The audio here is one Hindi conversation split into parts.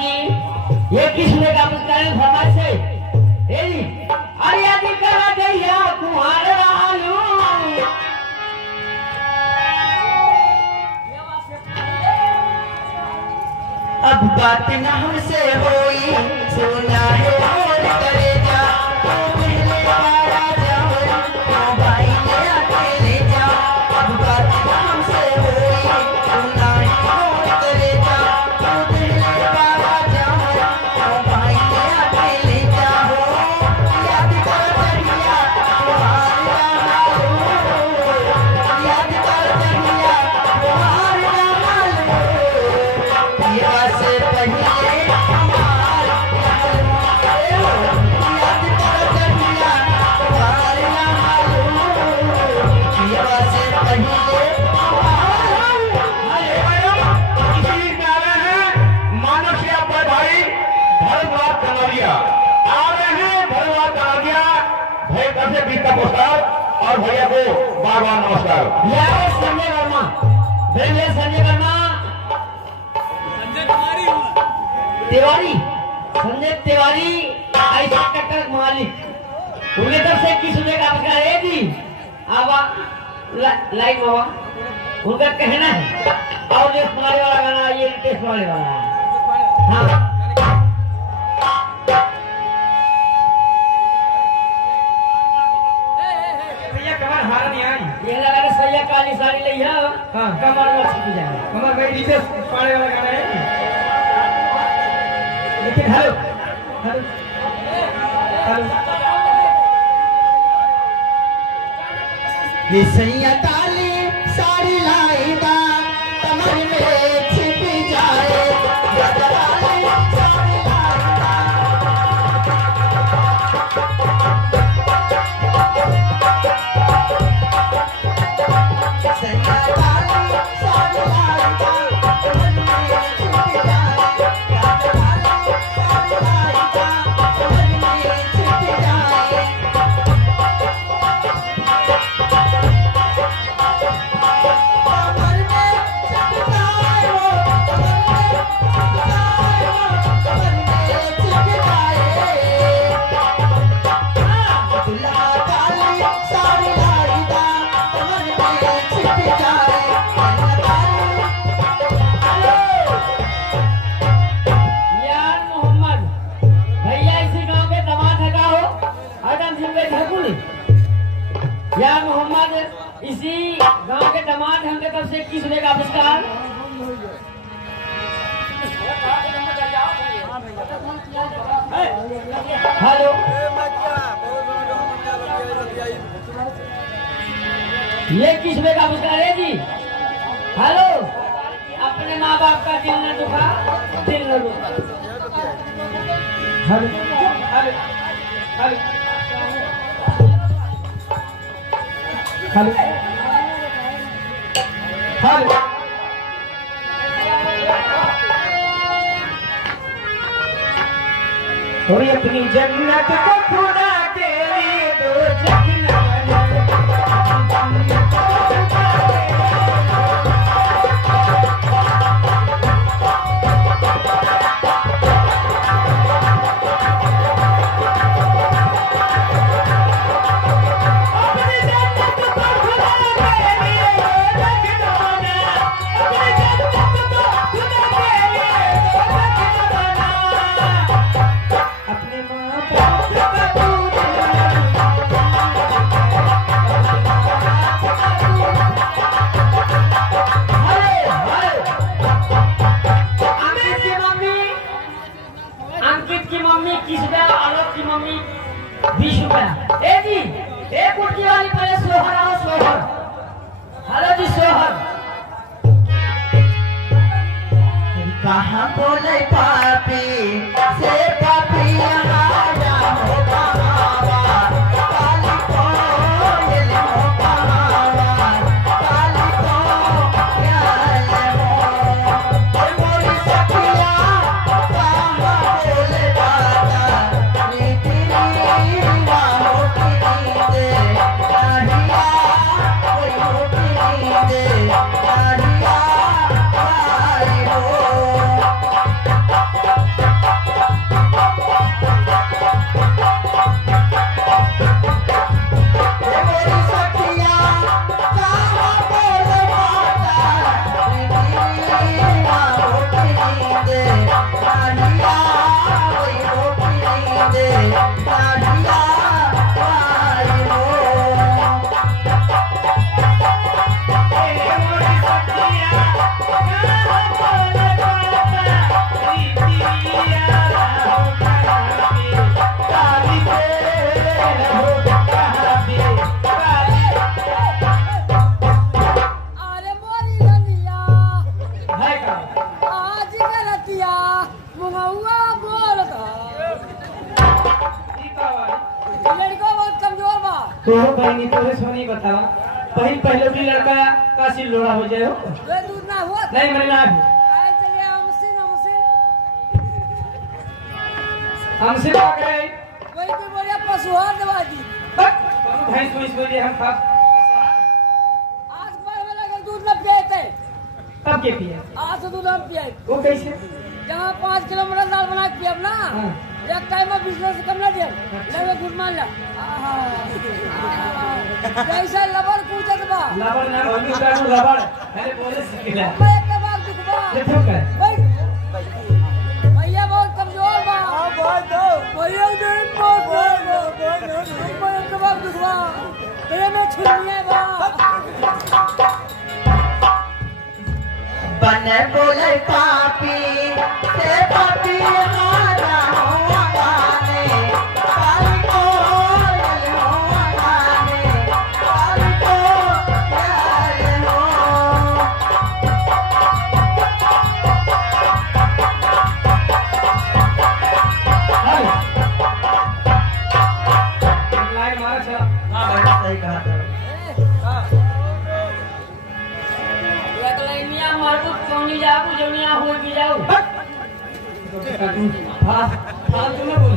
जी ये किसने का पुरस्कार है फरमाइश से ए जी अरे आदि करा गया तुम्हारे आलू अब बात न हमसे होई सुना है और करे जा तो पहले वाला जाओ तो भाई ने अकेले जा अब बात न हमसे होई सुना है और करे जा तो पहले वाला जाओ तो भाई ने अकेले जा हो याद कर दरिया तुम्हारा याद कर दरिया तुम्हारा से पहले हमारा याद कर दरिया तुम्हारा से पहले इसी नारे हैं मानव से अपने भाई धर्मवाद कनारिया आ रहे हैं धर्मवाद कनारिया भाई घर से बीच का पुरस्कार और भैया को बार बार नमस्कार। संजय वर्मा भैया संजय वर्मा तिवारी संजय तिवारी ऐसा कट्टर मालिक उनके तरफ से 21 रुपए का पुरस्कार है जी। आवा लाइक बाबा उनका कहना है और जो तुम्हारे वाला गाना ये टेस्ट वाले वाला है। हाँ भैया कमर हार नहीं आई ये लगा सैया काली साड़ी ले हाँ कमर में छुप जाए कमर भाई नीचे पाड़े वाला गाना है लेकिन हेलो हेलो ये सैया काली साड़ी लाएगा कमर में छिप जाए गजराली साड़ी लाएगा सैया काली साड़ी लाएगा कमर में छिप जाए गजराली साड़ी लाएगा कमर में छिप जाए यार मोहम्मद इसी गांव के दामाद हम के तरफ से 21 रुपए का पुरस्कार। हेलो ये 21 रुपए का पुरस्कार है जी। हेलो अपने माँ बाप का दिल न दुखा दिल न दुखा। Hello hello hello hello hello और अपनी जन्नत को खुदा के लिए दो जन्नत कहाँ बोले पापी से पापी हारा हो कहावा काली कोयल हो कहावा काली कोयल हो मोरी सखिया कहाँ बोले दादा नीति नीवा हो की दे नारिया कोई हो की दे नारिया आई हो मंगाऊंगा बोल था ई का वाली लड़का बहुत कमजोर बा तो बहनी तोरे सोनी बतावा पहले भी लड़का का सिल लोड़ा हो जाए हो वे दूर ना हुआ नहीं मरे ना काय चले हमसे हमसे क्या करे वही पे बोलिया पशुहार दवा दी भैंस भैंस बोलिए हम खा आज बार में लगे दूध न पिए तब के पिए आज दूध न पिए वो कैसे जहाँ 5 किलोमीटर दाल बना के पियब ना हाँ। एक टाइम में बिजनेस से कम ना दिया लगे गुड मान ला कैसा लबर पूछत बा लबड़ ना बोली का लबड़ अरे बोले सिखला मैं एक बार दुखबा ये ठोक है भैया बहुत कमजोर बा भैया दिन बहुत मैं एक बार दुखबा तेरे में छुनिए बा बन बोले पापी से पापी हारा हुआ गाने काल को लाल हुआ गाने काल को लाल हो लाइन मारा चला हाँ भाई सही कहा था एक लाइनिया मारू कौनी जाऊ जौनिया हो भी जाऊ फालतू ना बोल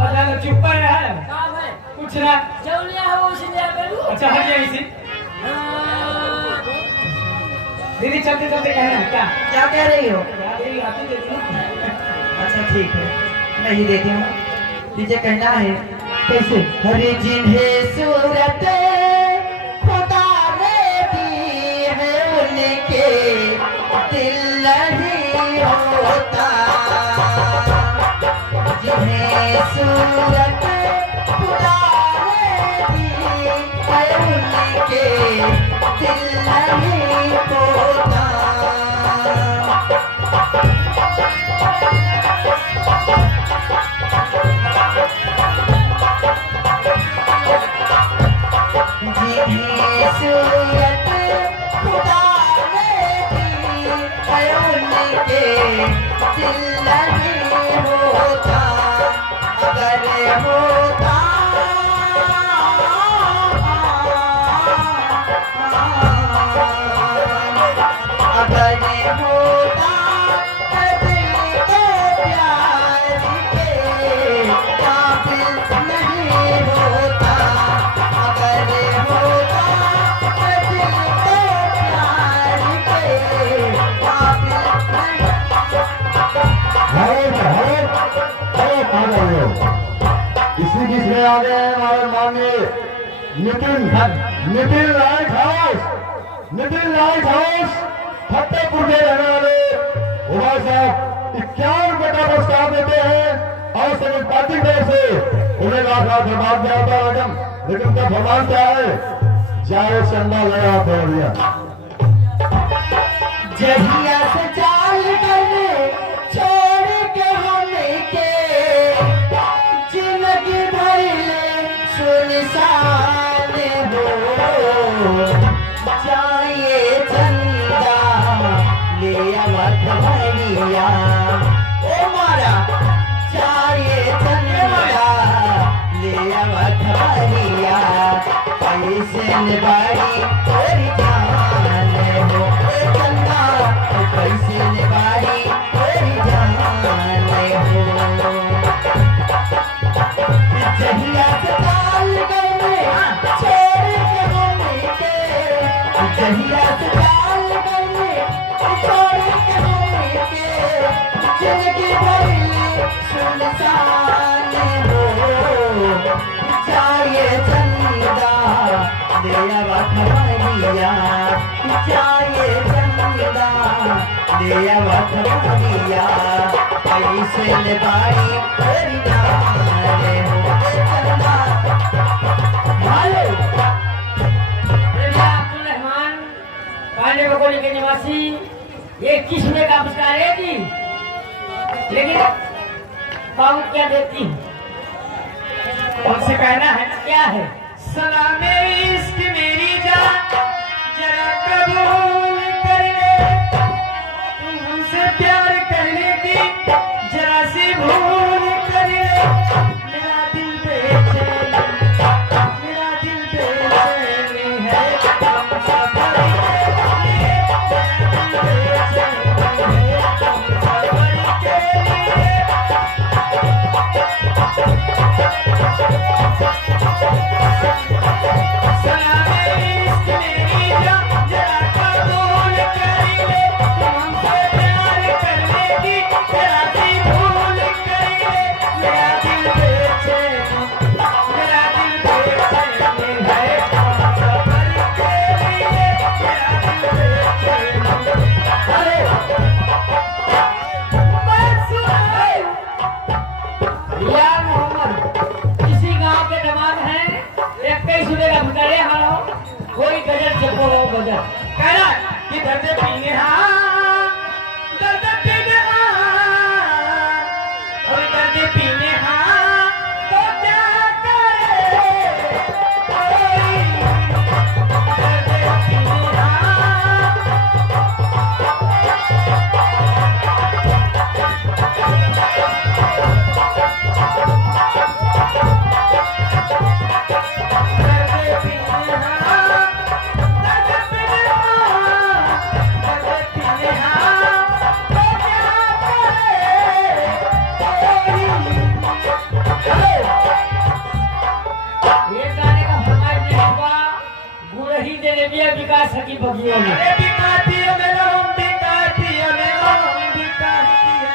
बजा लो चुप पर है का है कुछ ना जौनिया हो इसलिए करू अच्छा हट जाइए इसी दीदी चलते चलते कहना है क्या क्या कह रही हो यार ये आती देती ना अच्छा ठीक है मैं ही देती हूँ मुझे कहना है कैसे हरि जिन्हें सूरत खुदा ने दी है उनके दिल नहीं होता जिन्हें सूरत खुदा ने दी है उनके दिल नहीं होता जिन्हें सूरत खुदा ने दी है उनके दिल नहीं होता अगर होता अगर होता दिल के प्यार के काबिल नहीं होता अगर होता दिल के प्यार के काबिल नहीं इसी किसमें आ गए हैं हमारे माननीय नितिन लाइट हाउस फतेहपुर के रहने वाले उमर साहब 51 रुपए का पुरस्कार देते हैं और सभी पार्टी तरफ से उन्हें लाख लाख धन्यवाद दिया होता है मैडम लेकिन उनका फरमान क्या है जाए चंदा लगा दे दिया जहिया से चाल कर छोड़ के हमें के जिंदगी भर सुनसान हो जाए चंदा ले अवध भरिया ओ मारा जाए चंदा ले अवध भरिया कैसे निभाई तेरी जान हो चंदा कैसे निभाई तेरी जान हो जहिया से चाल गए छोड़ के हमें के जहिया से चाल गए छोड़ के हमें के जिंदगी भर सुनसान हो जाए चंदा ले अवधरिया जाए चंदा ले अवधरिया कैसे निभाई तेरी जान हो चंदा अरे मैं अब्दुल रहमान पांडे बकोली के निवासी ये किस्म का पुरस्कार है जी लेकिन बहुत क्या देती हूँ उनसे कहना है क्या है सलाम मेरी इश्क मेरी जान जरा कबूल कर ले तुम हमसे प्यार करने की बगिया में। अरे बिकाती है मेरा हम बिकाती है मेरा हम बिकाती है।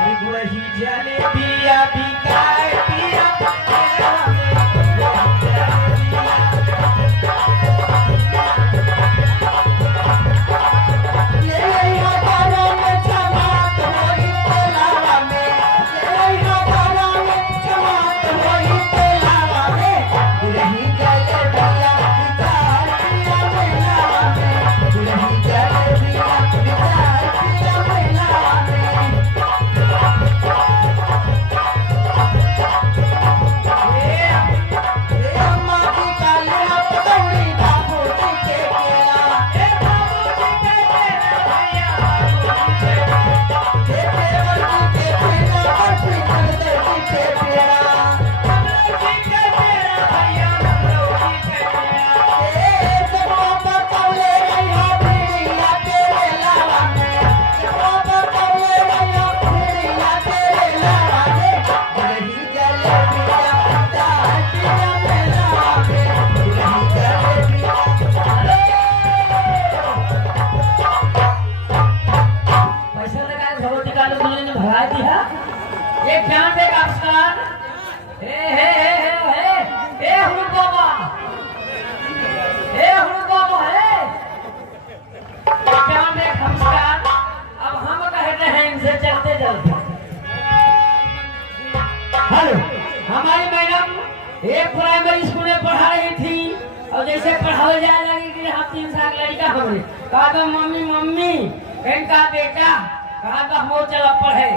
अरे गुड़ही जाने पिया बिकाए पिया हमारी मैडम एक प्राइमरी स्कूल में पढ़ा रही थी और जैसे पढ़ावे जाए लगी कि हम 3 साल लड़का हमरे कहा तो मम्मी मम्मी कहीं का बेटा कहा तो हम चल पढ़े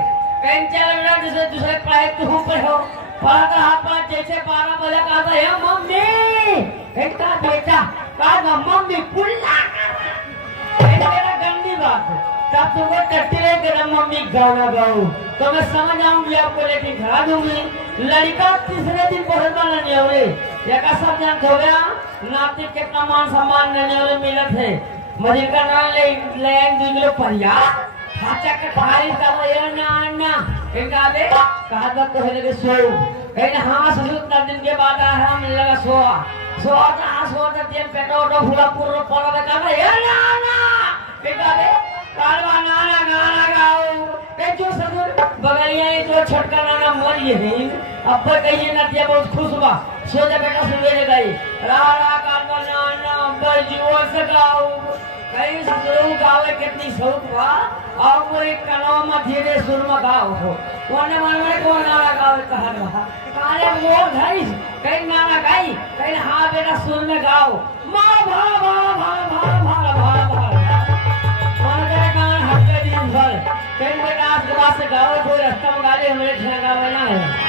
कहीं चल बेटा दूसरे पढ़े तू पढ़ो पढ़ा पढ़ जैसे 12 बजे कहा था हे मम्मी कहीं का बेटा कहा तो मम्मी पुल्ला मेरा गंदी बात है तब तुमको टट्टी लेकर मम्मी गाना गाओ तो मैं समझ आऊंगी आपको लेकिन खा दूंगी लड़का तीसरे दिन बहुत माना नहीं हो का सब जान हो गया नाती कितना मान सम्मान नहीं हो मिलत है मुझे का नाम ले 2 किलो परिया खाचा के भारी का ये ना इनका दे कहा तो कहले के सो कहले हां ससुर 3 दिन के बाद आया मिल लगा सो तेल पेटो फूला पूरा पड़ा कहा ये ना इनका दे कालवा नाना गाना गाओ जो ससुर बगलिया जो छटका नाना मर ये है अब पर कहिए ना दिया बहुत खुश हुआ सो जा बेटा सवेरे गई रारा कालवा नाना बजुओ से गाओ कहीं ससुर गावे कितनी शौक हुआ और वो एक कलाव में धीरे सुर में गाओ हो कोने मन में कौन नाना गावे कहा रहा काले वो घई कहीं नाना गाई कहीं हाँ बेटा सुर में गाओ माँ भा भा भा भा भा भा भा कहीं बेटा आज के बाद से गाओ कोई रास्ता में गाले हमें ठेला गावे ना है